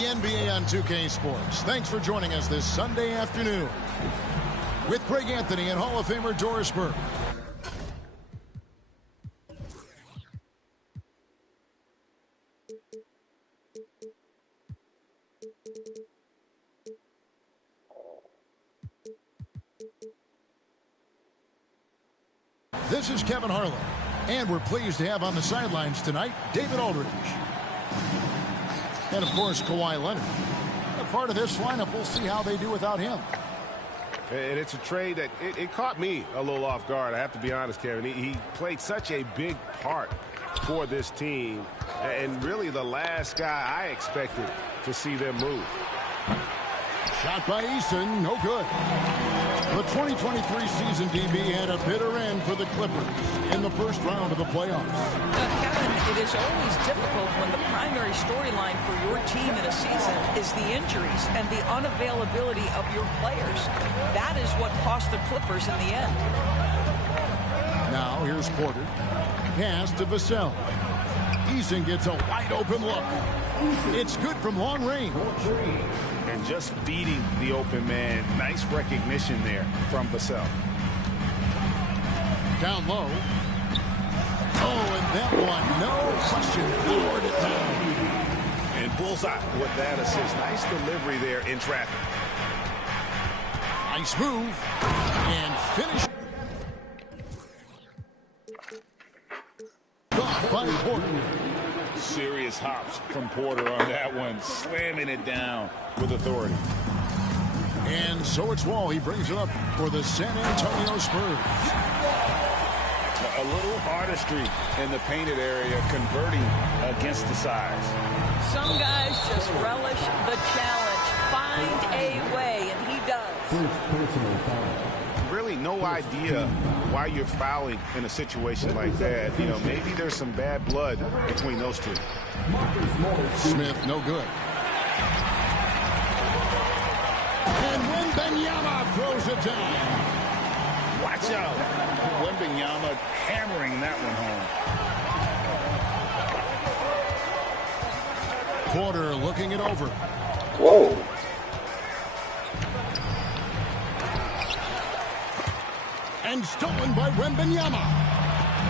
NBA on 2K Sports. Thanks for joining us this Sunday afternoon with Greg Anthony and Hall of Famer Doris Burke. This is Kevin Harlan, and we're pleased to have on the sidelines tonight David Aldridge. And, of course, Kawhi Leonard. A part of this lineup, we'll see how they do without him. And it's a trade that it caught me a little off guard. I have to be honest, Kevin. He played such a big part for this team. And really the last guy I expected to see them move. Shot by Eason, no good. The 2023 season, DB, had a bitter end for the Clippers in the first round of the playoffs. Kevin, it is always difficult when the primary storyline for your team in a season is the injuries and the unavailability of your players. That is what cost the Clippers in the end. Now, here's Porter. Pass to Vassell. Eason gets a wide open look. It's good from long range. And just beating the open man. Nice recognition there from Vassell. Down low. Oh, and that one, no question, lowered it down. And bullseye with that assist. Nice delivery there in traffic. Nice move. And finish. Got by Porter. Serious hops from Porter on that one, slamming it down with authority. And so it's Wall. He brings it up for the San Antonio Spurs. A little artistry in the painted area, converting against the size. Some guys just relish the challenge. Find a way, and he does. Really no idea why you're fouling in a situation like that. You know, maybe there's some bad blood between those two. Smith, no good. And Wembanyama throws it down. Watch out. Wembanyama hammering that one home. Porter looking it over. Whoa. And stolen by Wembanyama.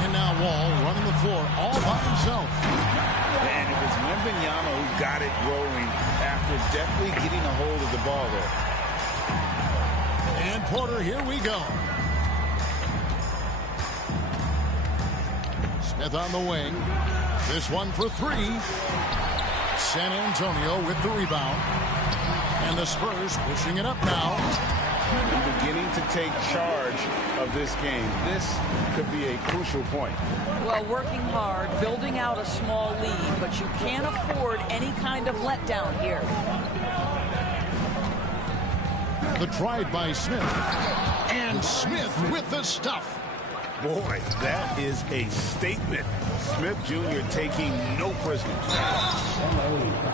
And now Wall running the floor all by himself. And it was Wembanyama who got it rolling after definitely getting a hold of the ball there. And Porter, here we go. Smith on the wing. This one for three. San Antonio with the rebound. And the Spurs pushing it up now. And beginning to take charge of this game. This could be a crucial point. Well, working hard, building out a small lead, but you can't afford any kind of letdown here. The drive by Smith. And Smith with the stuff. Boy, that is a statement. Smith Jr. taking no prisoners.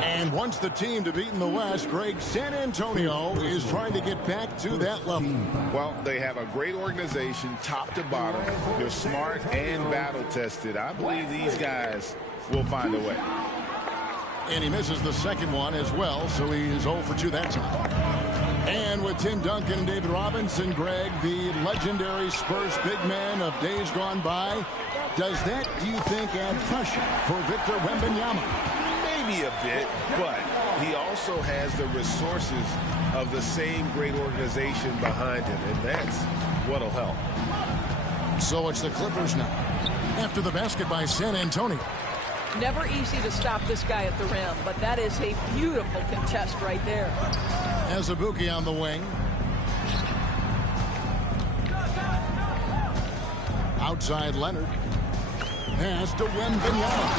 And once the team to beat in the West, Greg, San Antonio is trying to get back to that level. Well, they have a great organization, top to bottom. They're smart and battle-tested. I believe these guys will find a way. And he misses the second one as well, so he is 0 for 2 that time. And with Tim Duncan and David Robinson, Greg, the legendary Spurs big man of days gone by, does that, do you think, add pressure for Victor Wembanyama? Maybe a bit, but he also has the resources of the same great organization behind him, and that's what'll help. So it's the Clippers now, after the basket by San Antonio. Never easy to stop this guy at the rim, but that is a beautiful contest right there. Azubuike on the wing. Outside Leonard. Pass to Wembanyama.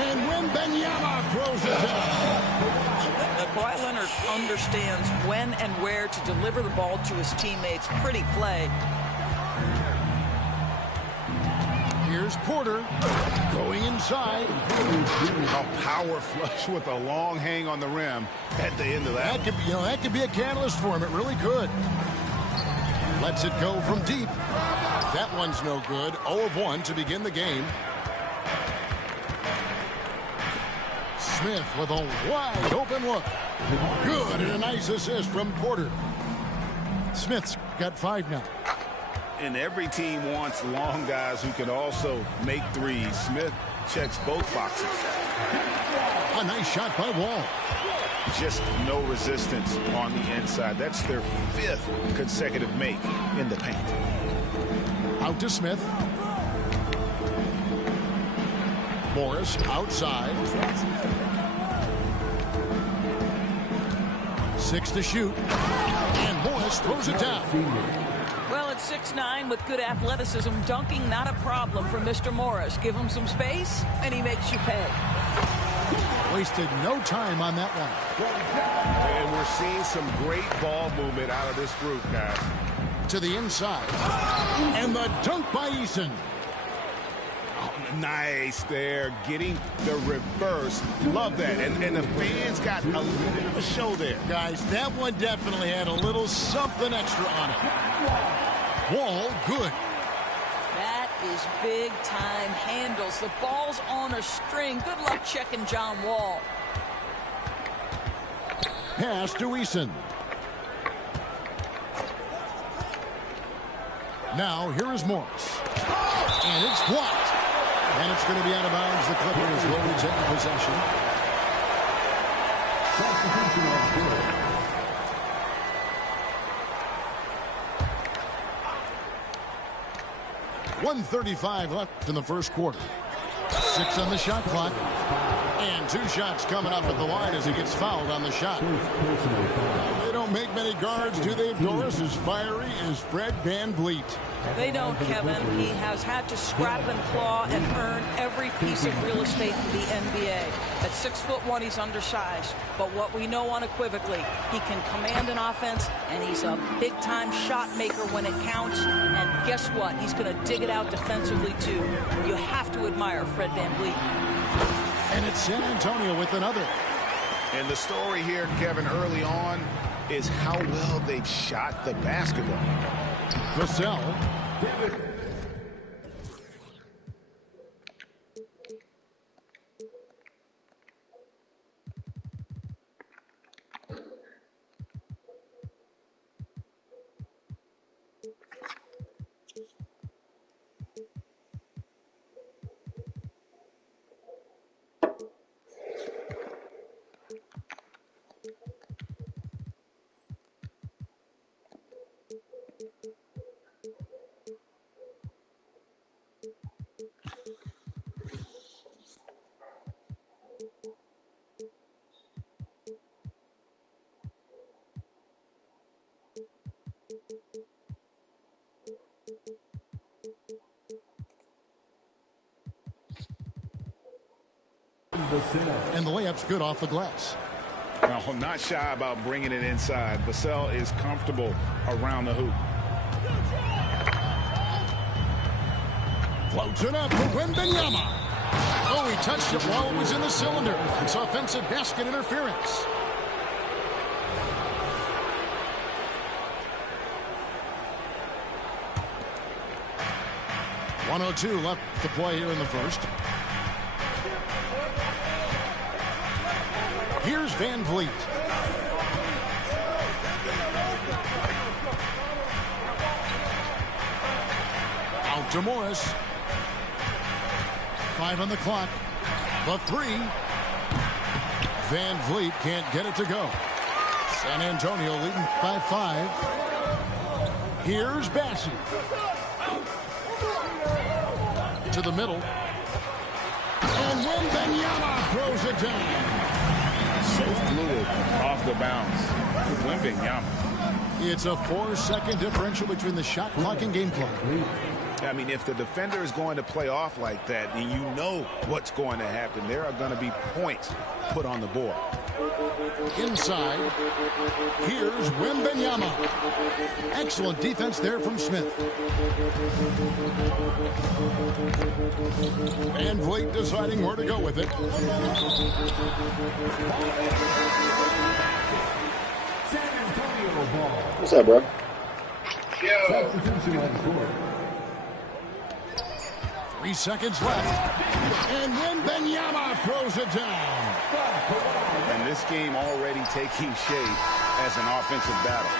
And Wembanyama throws it down. Kawhi Leonard understands when and where to deliver the ball to his teammates. Pretty play. Here's Porter going inside. A power flush with a long hang on the rim at the end of that. That could be a catalyst for him. It really could. Lets it go from deep. That one's no good. 0 of 1 to begin the game. Smith with a wide open look. Good, and a nice assist from Porter. Smith's got 5 now. And every team wants long guys who can also make threes. Smith checks both boxes. A nice shot by Wall. Just no resistance on the inside. That's their 5th consecutive make in the paint. Out to Smith. Morris outside. 6 to shoot. And Morris throws it down. Well, at 6'9" with good athleticism, dunking not a problem for Mr. Morris. Give him some space, and he makes you pay. Wasted no time on that one. And we're seeing some great ball movement out of this group, guys. To the inside. And the dunk by Eason. Nice there, getting the reverse. Love that. And the fans got a little bit of a show there. Guys, that one definitely had a little something extra on it. Wall, good. That is big-time handles. The ball's on a string. Good luck checking John Wall. Pass to Eason. Now, here is Morris. And it's blocked. And it's going to be out of bounds. The Clippers will retain possession. Substitution on the field. 1:35 left in the first quarter. 6 on the shot clock. And 2 shots coming up at the line as he gets fouled on the shot. They don't make many guards, do they, Doris? As fiery as Fred VanVleet. They don't, Kevin. He has had to scrap and claw and earn every piece of real estate in the NBA. At 6'1", he's undersized. But what we know unequivocally, he can command an offense, and he's a big-time shot maker when it counts. And guess what? He's going to dig it out defensively, too. You have to admire Fred VanVleet. And it's San Antonio with another. And the story here, Kevin, early on is how well they've shot the basketball. Vassell. And the layup's good off the glass. Now, not shy about bringing it inside. Vassell is comfortable around the hoop. Floats it up for Wembanyama. Oh, he touched it while it was in the cylinder. It's offensive basket interference. .102 left to play here in the first. Here's VanVleet. Out to Morris. 5 on the clock. The 3. VanVleet can't get it to go. San Antonio leading by 5. Here's Bassey. To the middle. And Wembanyama throws it down. So fluid off the bounce. Wembanyama. It's a 4-second differential between the shot clock and game clock. I mean, if the defender is going to play off like that, then you know what's going to happen. There are going to be points put on the board. Inside, here's Wembanyama. Excellent defense there from Smith. VanVleet deciding where to go with it. What's up, bro? Yo. 3 seconds left. And Wembanyama throws it down. And this game already taking shape as an offensive battle.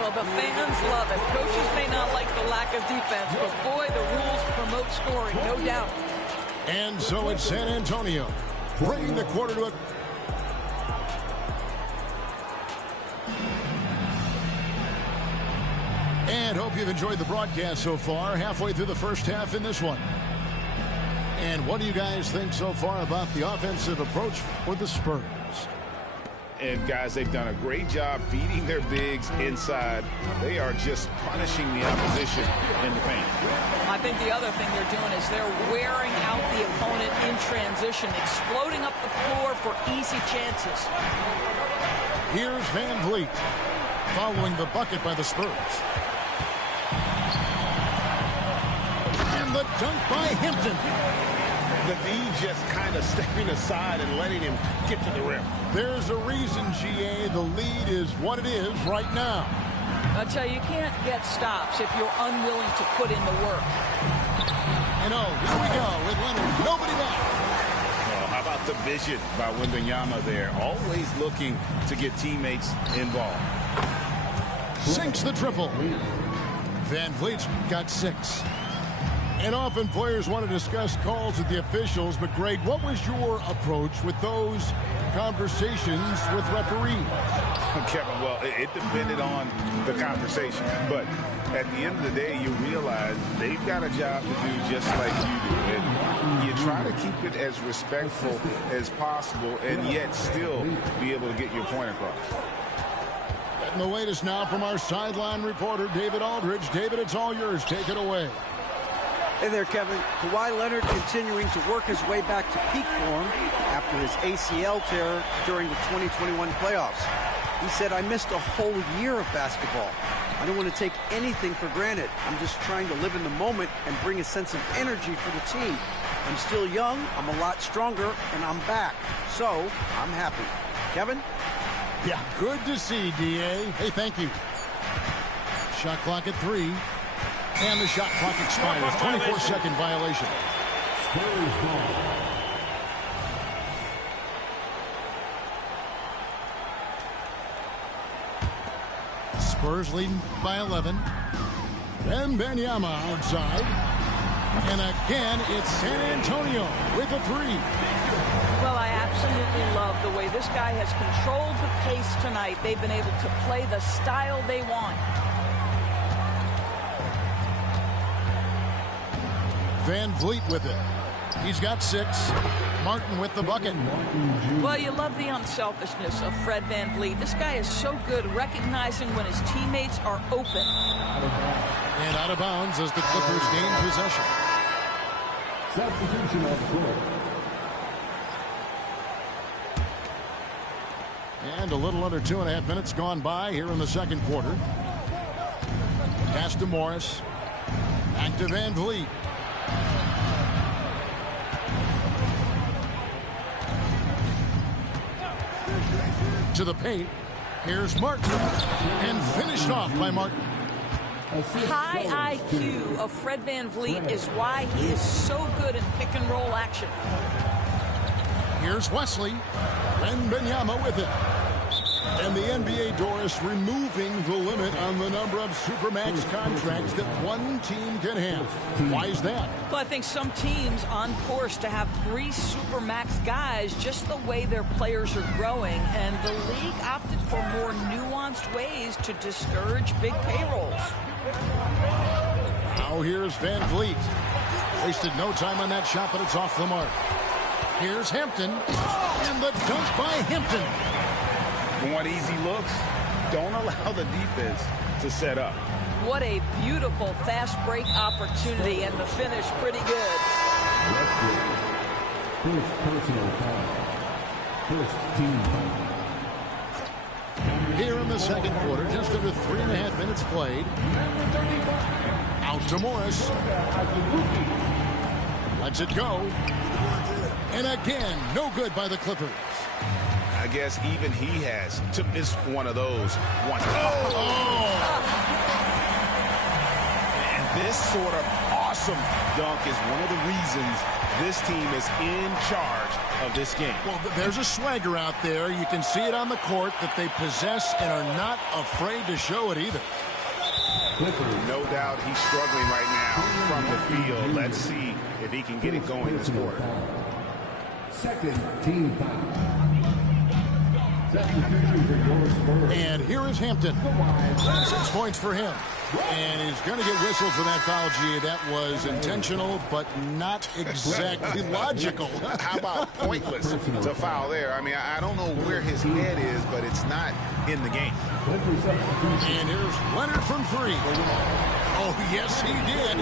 Well, the fans love it. Coaches may not like the lack of defense, but boy, the rules promote scoring, no doubt. And so it's San Antonio bringing the quarter to a... And hope you've enjoyed the broadcast so far. Halfway through the first half in this one. And what do you guys think so far about the offensive approach for the Spurs? And, guys, they've done a great job feeding their bigs inside. They are just punishing the opposition in the paint. I think the other thing they're doing is they're wearing out the opponent in transition, exploding up the floor for easy chances. Here's Van Vliet following the bucket by the Spurs. And the dunk by Hampton. The D just kind of stepping aside and letting him get to the rim. There's a reason, GA, the lead is what it is right now. I tell you can't get stops if you're unwilling to put in the work. And oh, here we go with Leonard. Nobody back. Well, how about the vision by Wembanyama there? Always looking to get teammates involved. Sinks the triple. Van Vliet's got 6. And often players want to discuss calls with the officials, but Greg, what was your approach with those conversations with referees? Kevin, well, it depended on the conversation. But at the end of the day, you realize they've got a job to do just like you do. And you try to keep it as respectful as possible and yet still be able to get your point across. Getting the latest now from our sideline reporter, David Aldridge. David, it's all yours. Take it away. Hey there, Kevin. Kawhi Leonard continuing to work his way back to peak form after his ACL tear during the 2021 playoffs. He said, I missed a whole year of basketball. I don't want to take anything for granted. I'm just trying to live in the moment and bring a sense of energy for the team. I'm still young, I'm a lot stronger, and I'm back. So, I'm happy. Kevin? Yeah, good to see, D.A. Hey, thank you. Shot clock at 3. And the shot clock expires. 24-second violation. Spurs leading by 11. Wembanyama outside. And again, it's San Antonio with a 3. Well, I absolutely love the way this guy has controlled the pace tonight. They've been able to play the style they want. Van Vliet with it. He's got 6. Martin with the bucket. Well, you love the unselfishness of Fred Van Vliet. This guy is so good recognizing when his teammates are open. And out of bounds as the Clippers gain possession. Substitution on the floor. And a little under 2.5 minutes gone by here in the second quarter. Pass to Morris. Back to Van Vliet. To the paint. Here's Martin. And finished off by Martin. High IQ of Fred Van Vliet is why he is so good in pick and roll action. Here's Wesley. Wembanyama with it. And the NBA, Doris, removing the limit on the number of Supermax contracts that one team can have. Why is that? Well, I think some teams on course to have 3 Supermax guys just the way their players are growing. And the league opted for more nuanced ways to discourage big payrolls. Now here's Van Vliet. Wasted no time on that shot, but it's off the mark. Here's Hampton. And the dunk by Hampton. Want easy looks? Don't allow the defense to set up. What a beautiful fast break opportunity, and the finish pretty good. First personal foul. First team foul. Here in the second quarter, just under 3.5 minutes played. Out to Morris. Lets it go. And again, no good by the Clippers. I guess even he has to miss one of those. And this sort of awesome awesome. Dunk is one of the reasons this team is in charge of this game. Well, there's a swagger out there. You can see it on the court that they possess and are not afraid to show it either. No doubt he's struggling right now from the field. Let's see if he can get it going this quarter. Second team foul. And here is Hampton. 6 points for him. And he's going to get whistled for that foul, G. That was intentional, but not exactly logical. How about pointless to foul there? I mean, I don't know where his head is, but it's not in the game. And here's Leonard from 3. Oh, yes, he did.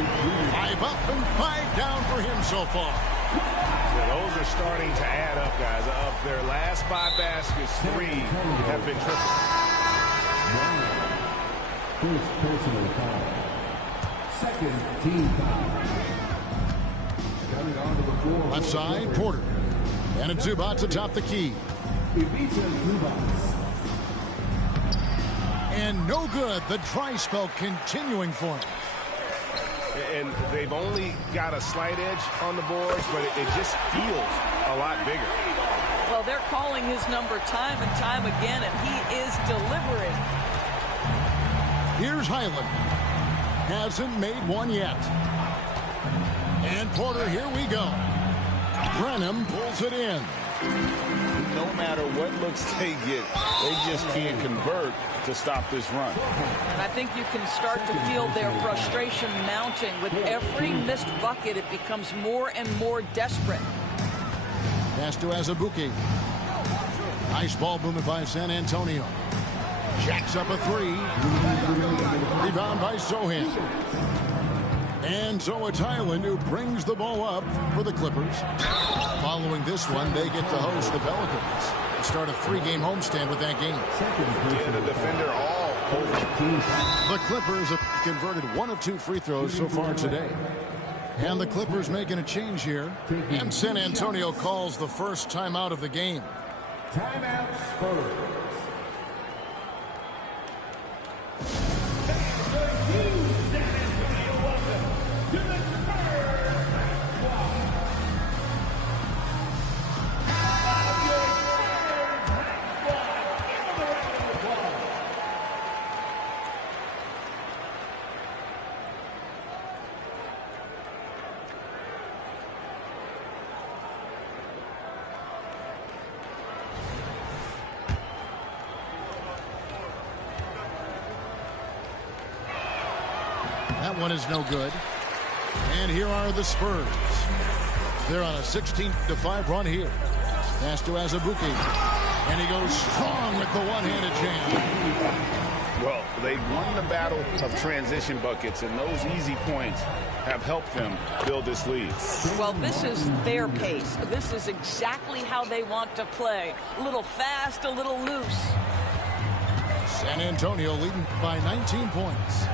5 up and 5 down for him so far. Yeah, those are starting to add up, guys. Of their last 5 baskets, 3 have been triple. First personal foul. Second team foul. Coming onto the floor. Left side, Porter. And it's Zubac atop the key. Ivica Zubac. And no good. The dry spell continuing for him. And they've only got a slight edge on the boards, but it just feels a lot bigger. Well, they're calling his number time and time again, and he is delivering. Here's Highland. Hasn't made one yet. And Porter, here we go. Brenham pulls it in. No matter what looks they get, they just can't convert to stop this run. And I think you can start to feel their frustration mounting. With every missed bucket, it becomes more and more desperate. Pass to Azubuike. Nice ball movement by San Antonio. Jacks up a 3. Rebound by Sohan. And so it's Highland who brings the ball up for the Clippers. Following this one, they get to host the Pelicans and start a 3-game homestand with that game. Yeah, the defender all over. The Clippers have converted 1 of 2 free throws so far today. And the Clippers making a change here. And San Antonio calls the first timeout of the game. Timeout Spurs. That one is no good. And here are the Spurs. They're on a 16-5 run here. Pass to Azubuike. And he goes strong with the one-handed jam. Well, they've won the battle of transition buckets, and those easy points have helped them build this lead. Well, this is their pace. This is exactly how they want to play. A little fast, a little loose. San Antonio leading by 19 points.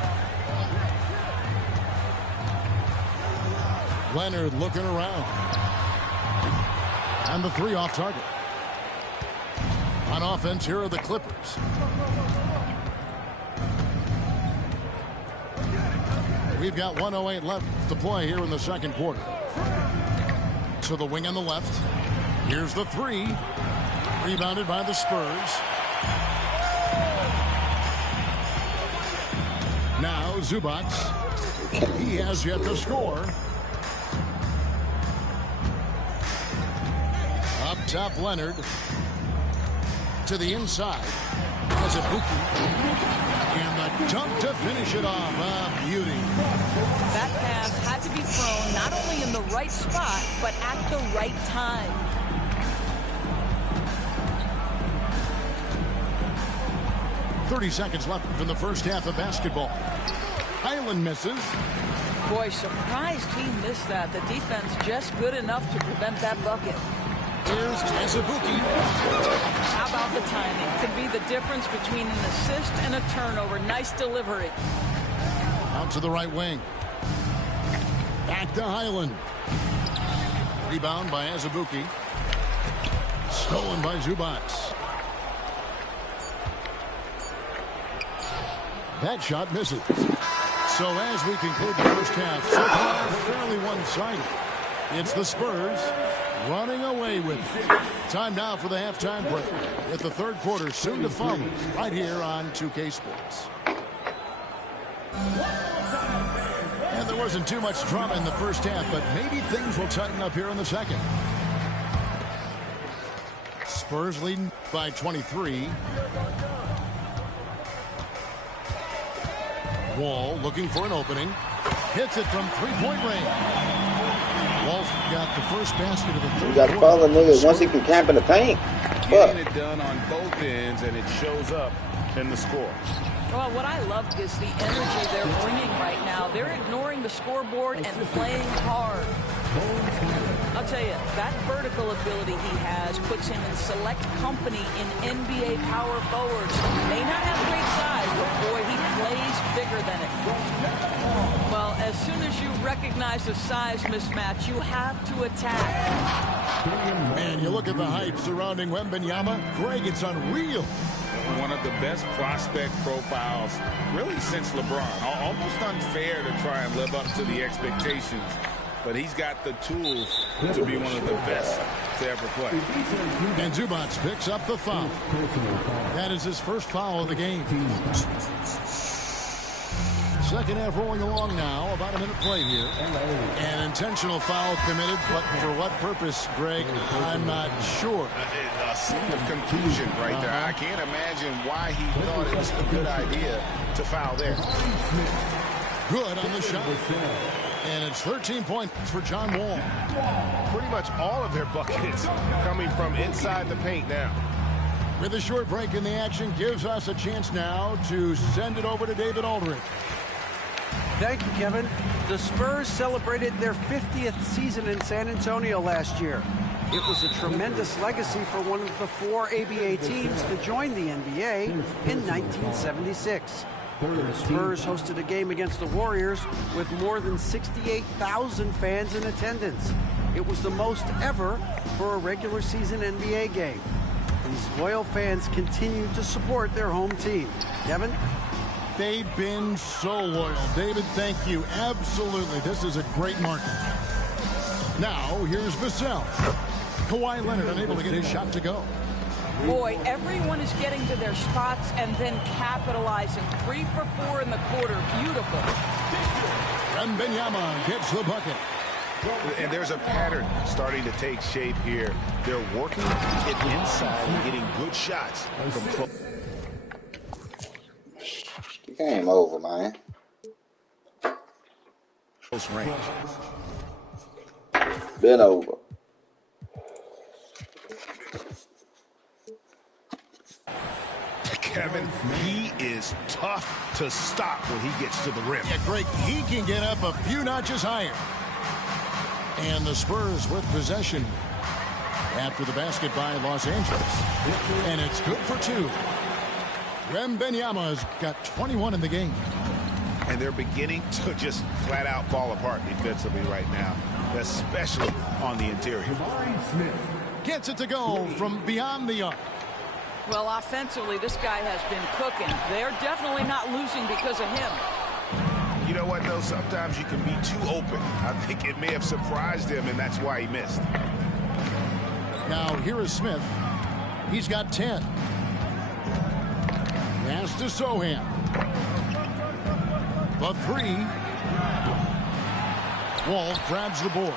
Leonard looking around. And the 3 off target. On offense, here are the Clippers. We've got 1:08 left to play here in the second quarter. To the wing on the left. Here's the 3. Rebounded by the Spurs. Now Zubac. He has yet to score. Up top, Leonard. To the inside. Azubuike. And the dunk to finish it off. Beauty. That pass had to be thrown not only in the right spot, but at the right time. .30 seconds left in the first half of basketball. Highland misses. Boy, surprised he missed that. The defense just good enough to prevent that bucket. Here's Azubuike. How about the timing? Could be the difference between an assist and a turnover. Nice delivery. Out to the right wing. Back to Highland. Rebound by Azubuike. Stolen by Zubac. That shot misses. So as we conclude the first half, so far fairly one-sided. It's the Spurs running away with it. Time now for the halftime break, with the third quarter soon to follow right here on 2K Sports. And there wasn't too much drama in the first half, but maybe things will tighten up here in the second. Spurs leading by 23. Wall looking for an opening. Hits it from three-point range. Wall's got the first basket of the third quarter. You got to follow niggas once he can camp in the paint. Getting it done on both ends, and it shows up in the score. Well, what I loved is the energy they're bringing right now. They're ignoring the scoreboard and playing hard. I'll tell you, that vertical ability he has puts him in select company in NBA power forwards. May not have great size, but boy, he plays bigger than it. Well, as soon as you recognize the size mismatch, you have to attack. Man, you look at the hype surrounding Wembanyama. Greg, it's unreal. One of the best prospect profiles really since LeBron. Almost unfair to try and live up to the expectations, but he's got the tools to be one of the best to ever play. And Zubac picks up the foul. That is his first foul of the game. Second half rolling along now. About a minute played here. An intentional foul committed, but for what purpose, Greg? I'm not sure. A scene of confusion right there. I can't imagine why he thought it was a good idea to foul there. Good on the shot. And it's 13 points for John Wall. Pretty much all of their buckets coming from inside the paint now. With a short break in the action, gives us a chance now to send it over to David Aldridge. Thank you, Kevin. The Spurs celebrated their 50th season in San Antonio last year. It was a tremendous legacy for one of the 4 ABA teams to join the NBA in 1976. The Spurs hosted a game against the Warriors with more than 68,000 fans in attendance. It was the most ever for a regular season NBA game. These loyal fans continue to support their home team. Kevin? They've been so loyal. David, thank you. Absolutely. This is a great market. Now, here's Vassell. Kawhi Leonard unable to get his shot to go. Boy, everyone is getting to their spots and then capitalizing. 3 for 4 in the quarter. Beautiful. Wembanyama gets the bucket. And there's a pattern starting to take shape here. They're working to get inside and getting good shots from close. Game over, man. Close range. Been over. Kevin, he is tough to stop when he gets to the rim. Yeah, Greg, he can get up a few notches higher. And the Spurs with possession after the basket by Los Angeles. And it's good for 2. Wembanyama's got 21 in the game. And they're beginning to just flat out fall apart defensively right now, especially on the interior. Gets it to go from beyond the arc. Well, offensively, this guy has been cooking. They're definitely not losing because of him. You know what, though? Sometimes you can be too open. I think it may have surprised him, and that's why he missed. Now, here is Smith. He's got 10. Pass to Sohan. The 3. Wall grabs the board.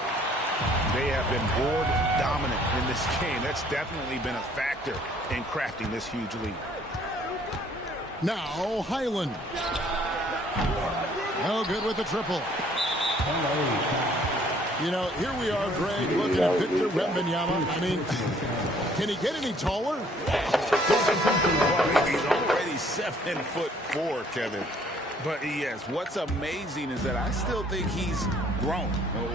They have been board dominant in this game. That's definitely been a factor in crafting this huge lead. Now, Highland. No good with the triple. You know, here we are, Greg, looking at Victor Wembanyama. I mean, can he get any taller? He's already 7'4", Kevin. But yes, what's amazing is that I still think he's grown,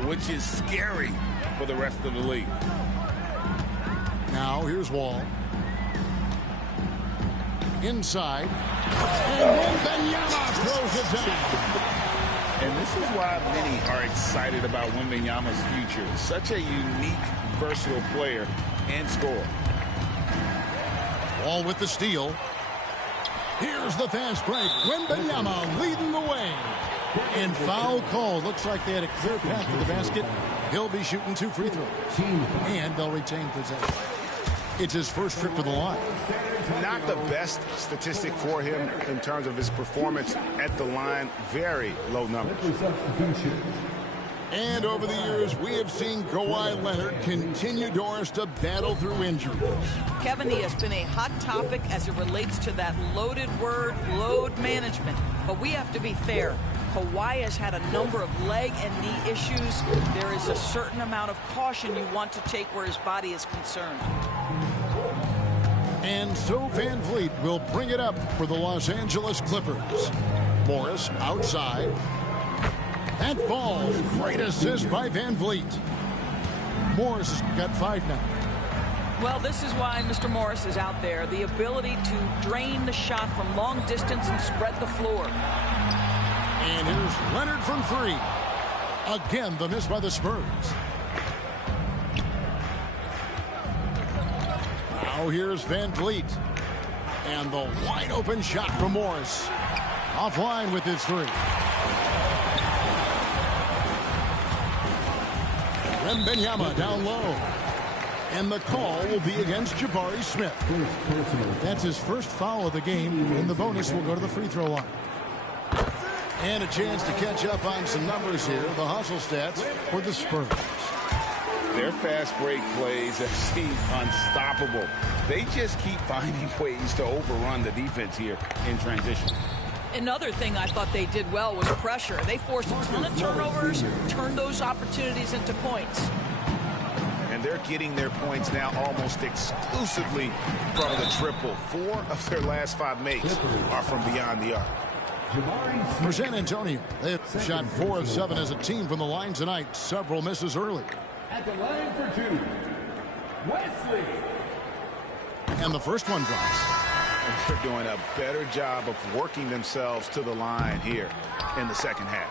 which is scary for the rest of the league. Now, here's Wall. Inside. And Wembanyama throws it down. And this is why many are excited about Wembanyama's future. Such a unique, versatile player and scorer. Wall with the steal. Here's the fast break. Wembanyama leading the way. And foul call. Looks like they had a clear path to the basket. He'll be shooting 2 free throws. And they'll retain possession. It's his first trip to the line. Not the best statistic for him in terms of his performance at the line. Very low numbers. And over the years, we have seen Kawhi Leonard continue, Doris, to battle through injuries. Kevin, he has been a hot topic as it relates to that loaded word, load management. But we have to be fair. Kawhi has had a number of leg and knee issues. There is a certain amount of caution you want to take where his body is concerned. And so Van Vliet will bring it up for the Los Angeles Clippers. Morris outside. That falls. Great assist by Van Vliet. Morris has got 5 now. Well, this is why Mr. Morris is out there. The ability to drain the shot from long distance and spread the floor. And here's Leonard from 3. Again, the miss by the Spurs. Now here's Van Vliet. And the wide open shot from Morris. Offline with his 3. Wembanyama down low. And the call will be against Jabari Smith. That's his first foul of the game, and the bonus will go to the free throw line. And a chance to catch up on some numbers here. The hustle stats for the Spurs. Their fast break plays have seemed unstoppable. They just keep finding ways to overrun the defense here in transition. Another thing I thought they did well was pressure. They forced a ton of turnovers, turned those opportunities into points. And they're getting their points now almost exclusively from the triple. 4 of their last 5 makes are from beyond the arc. For San Antonio, they've shot 4 of 7 as a team from the line tonight. Several misses early. At the line for 2, Wesley. And the first one drops. And they're doing a better job of working themselves to the line here in the second half.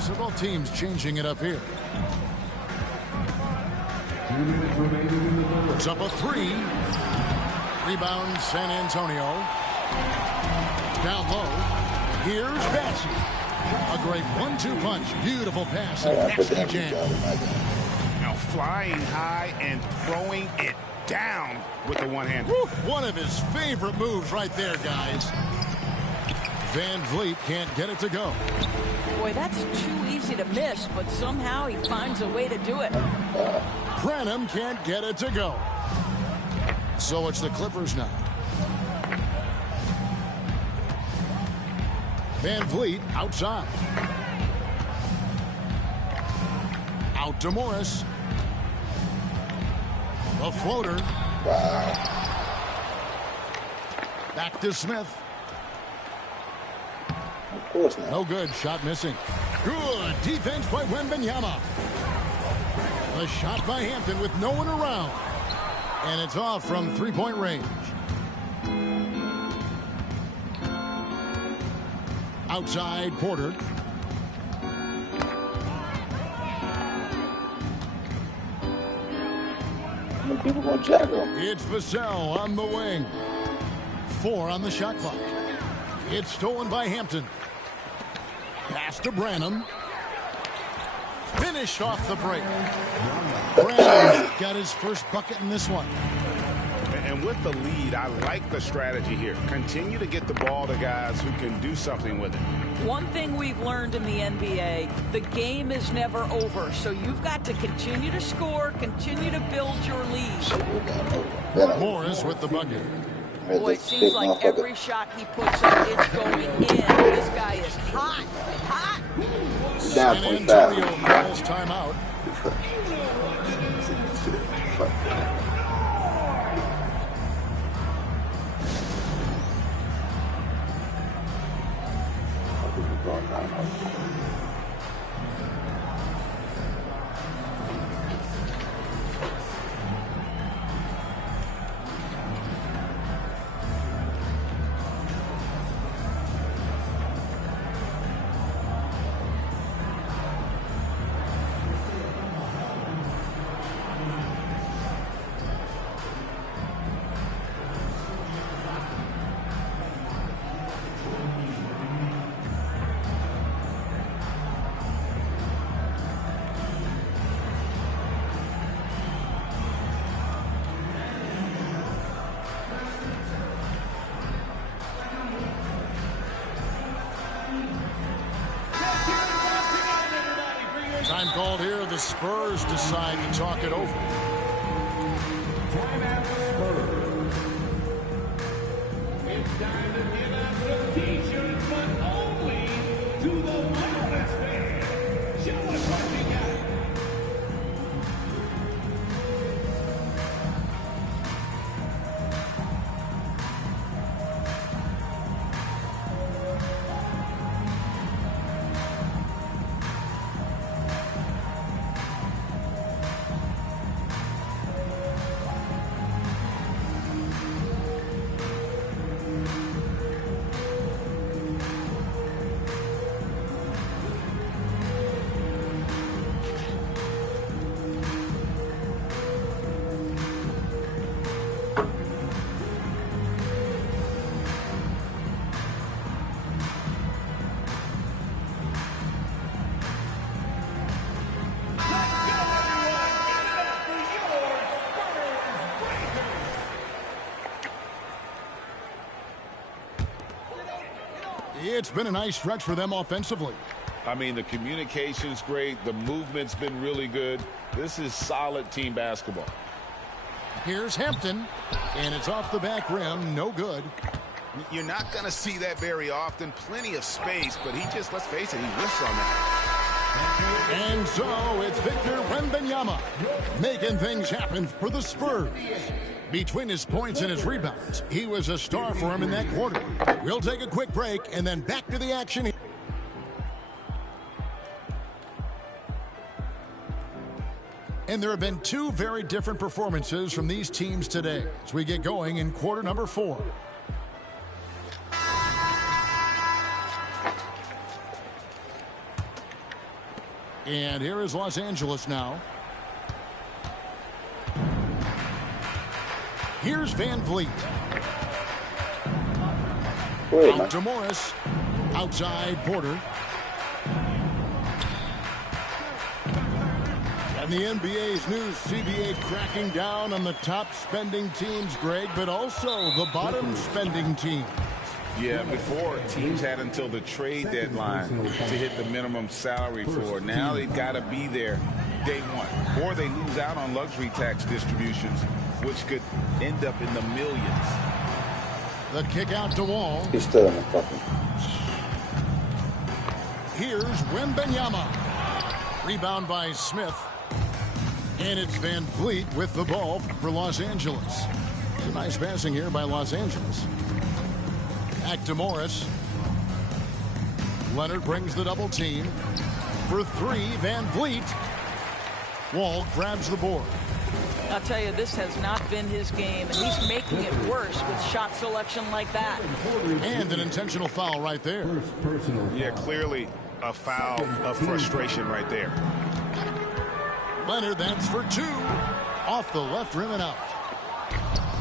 So both teams changing it up here. 2 minutes remaining in the third. Puts up a 3. Rebound San Antonio. Down low. Here's Bassey. A great 1-2 punch. Beautiful pass. And nasty jam. Now flying high and throwing it down with the one-hand. One of his favorite moves right there, guys. Van Vliet can't get it to go. Boy, that's too easy to miss, but somehow he finds a way to do it. Branham can't get it to go. So it's the Clippers now. Van Vliet outside. Out to Morris. The floater. Wow. Back to Smith. Of course not. No good. Shot missing. Good defense by Wembanyama. The shot by Hampton with no one around. And it's off from 3-point range. Outside Porter. People gonna jack him. It's Vassell on the wing. 4 on the shot clock. It's stolen by Hampton. Pass to Branham. Finished off the break. Branham got his first bucket in this one. And with the lead, I like the strategy here. Continue to get the ball to guys who can do something with it. One thing we've learned in the NBA, the game is never over. So you've got to continue to score, continue to build your lead. Morris with the bucket. Boy, it seems like every shot he puts up, it's going in. This guy is hot, hot. San Antonio calls timeout. Time called here. The Spurs decide to talk it over. Timeout Spurs. It's time to give out some t-shirts, but only to the loudest fan. Show us what you got. It's been a nice stretch for them offensively. I mean, the communication's great. The movement's been really good. This is solid team basketball. Here's Hampton, and it's off the back rim. No good. You're not going to see that very often. Plenty of space, but he just, let's face it, he whiffs on that. And so it's Victor Wembanyama making things happen for the Spurs. Between his points and his rebounds, he was a star for him in that quarter. We'll take a quick break and then back to the action. And there have been two very different performances from these teams today as we get going in quarter number 4. And here is Los Angeles now. Here's Van Vliet. Out to Morris. Outside Porter. And the NBA's new CBA cracking down on the top spending teams, Greg, but also the bottom spending teams. Yeah, before teams had until the trade deadline to hit the minimum salary floor. Now they've got to be there day one, or they lose out on luxury tax distributions, which could end up in the millions. The kick out to Wall. He's still in the fucking. Here's Wembanyama. Rebound by Smith. And it's Van Vliet with the ball for Los Angeles. It's a nice passing here by Los Angeles. Back to Morris. Leonard brings the double team. For 3, Van Vliet. Wall grabs the board. I'll tell you, this has not been his game, and he's making it worse with shot selection like that. And an intentional foul right there. Yeah, clearly a foul of frustration right there. Leonard, that's for 2. Off the left rim and out.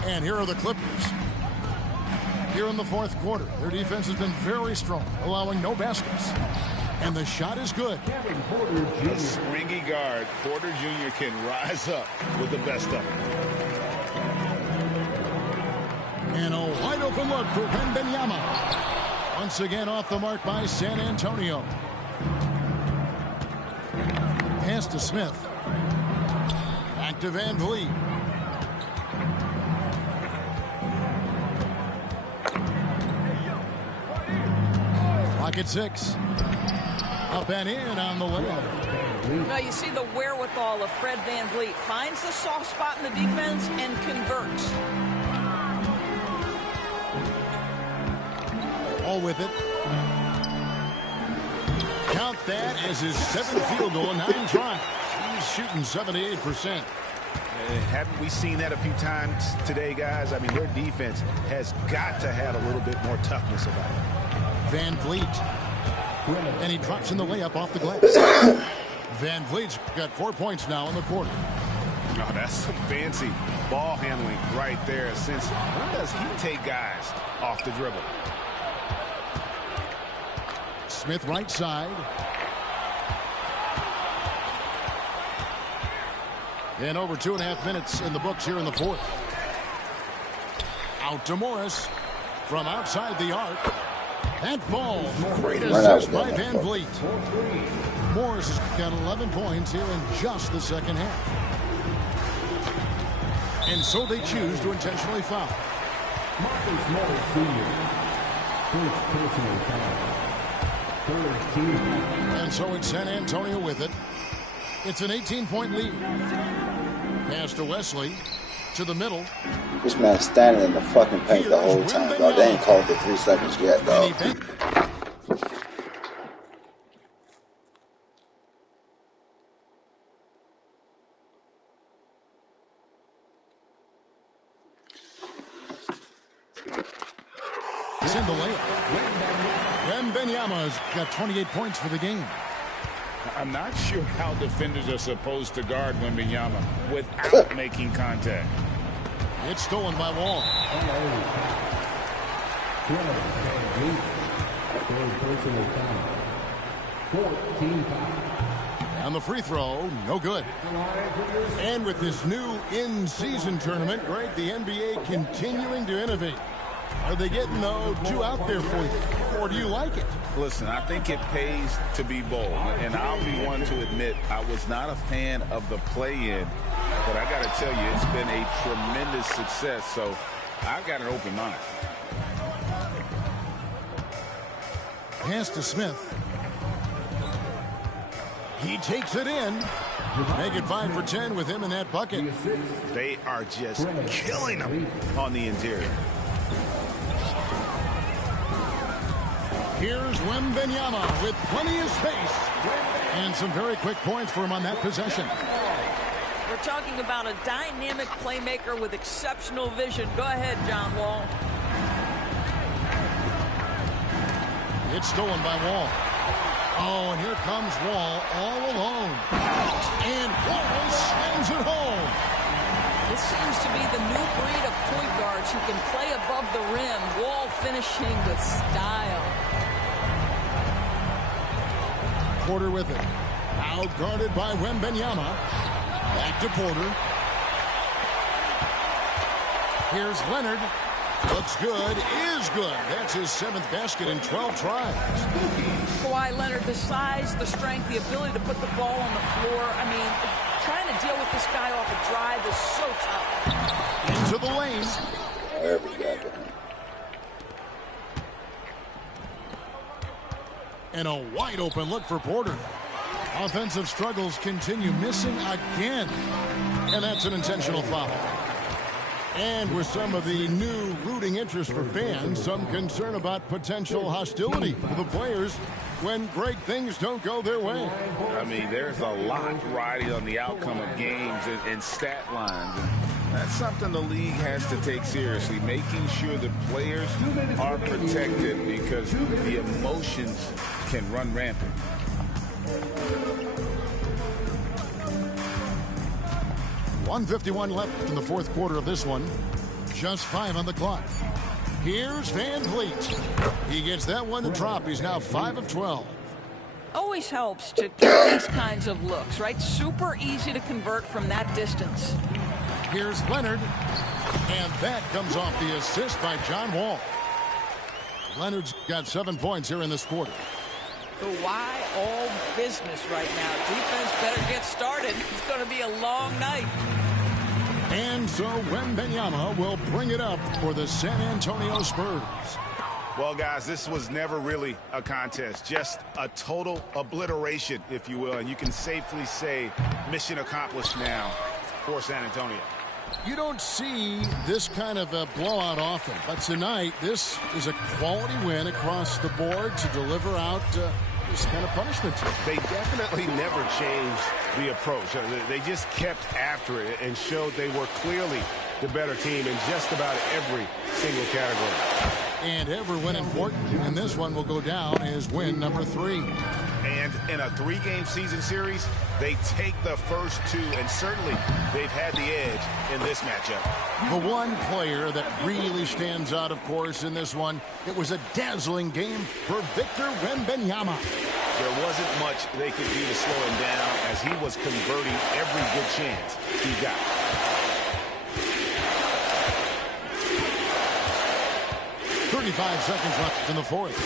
And here are the Clippers. Here in the fourth quarter, their defense has been very strong, allowing no baskets. And the shot is good. A springy guard, Porter Jr. can rise up with the best of them. And a wide open look for Wembanyama. Once again off the mark by San Antonio. Pass to Smith. Back to Van Vliet. Clock at 6. Up and in on the layup. Now you see the wherewithal of Fred Van Vliet. Finds the soft spot in the defense and converts. All with it. Count that as his 7th field goal in 9 tries. He's shooting 78%. Haven't we seen that a few times today, guys? I mean, their defense has got to have a little bit more toughness about it. Van Vliet. And he drops in the layup off the glass. Van Vliet's got 4 points now in the quarter. Oh, that's some fancy ball handling right there. Since when does he take guys off the dribble? Smith right side. And over 2.5 minutes in the books here in the fourth. Out to Morris from outside the arc. That falls. Great Run out assist with by that, Van Vliet. Morris has got 11 points here in just the second half. And so they choose to intentionally foul. Marcus Morris Sr. First personal foul. 13. And so it's San Antonio with it. It's an 18-point lead. Pass to Wesley. To the middle. This man's standing in the fucking paint the whole time, dog. They ain't called the 3 seconds yet, dog. It's in the layup. Wembanyama's got 28 points for the game. I'm not sure how defenders are supposed to guard Wembanyama without making contact. It's stolen by Wall. And the free throw, no good. And with this new in-season tournament, Greg, the NBA continuing to innovate. Are they getting, though, too out there for you? Or do you like it? Listen, I think it pays to be bold. And I'll be one to admit I was not a fan of the play-in. But I got to tell you, it's been a tremendous success. So I've got an open mind. Pass to Smith. He takes it in. Make it 5 for 10 with him in that bucket. They are just killing them on the interior. Here's Wembanyama with plenty of space. And some very quick points for him on that possession. We're talking about a dynamic playmaker with exceptional vision. Go ahead, John Wall. It's stolen by Wall. Oh, and here comes Wall all alone. And Wall slams it home. This seems to be the new breed of point guards who can play above the rim. Wall finishing with style. Porter with it. Out guarded by Wembanyama. Back to Porter. Here's Leonard. Looks good. Is good. That's his 7th basket in 12 tries. Kawhi Leonard, the size, the strength, the ability to put the ball on the floor. I mean, trying to deal with this guy off a drive is so tough. Into the lane. There we go. And a wide open look for Porter. Offensive struggles continue, missing again. And that's an intentional foul. And with some of the new rooting interest for fans, some concern about potential hostility for the players when great things don't go their way. I mean, there's a lot riding on the outcome of games and stat lines. And that's something the league has to take seriously, making sure the players are protected because the emotions can run rampant. .151 left in the fourth quarter of this one. Just 5 on the clock. Here's Van Vliet. He gets that one to drop. He's now 5 of 12. Always helps to get these kinds of looks, right? Super easy to convert from that distance. Here's Leonard. And that comes off the assist by John Wall. Leonard's got 7 points here in this quarter. So why all business right now? Defense better get started. It's going to be a long night. And so Wembanyama will bring it up for the San Antonio Spurs. Well, guys, this was never really a contest, just a total obliteration, if you will. And you can safely say mission accomplished now for San Antonio. You don't see this kind of a blowout often, but tonight this is a quality win across the board to deliver out this kind of punishment. They definitely never changed the approach. They just kept after it and showed they were clearly the better team in just about every single category. And every win important, and this one will go down as win number 3. And in a 3-game season series, they take the first 2, and certainly they've had the edge in this matchup. The one player that really stands out, of course, in this one, it was a dazzling game for Victor Wembanyama. There wasn't much they could do to slow him down as he was converting every good chance he got. .35 seconds left in the fourth.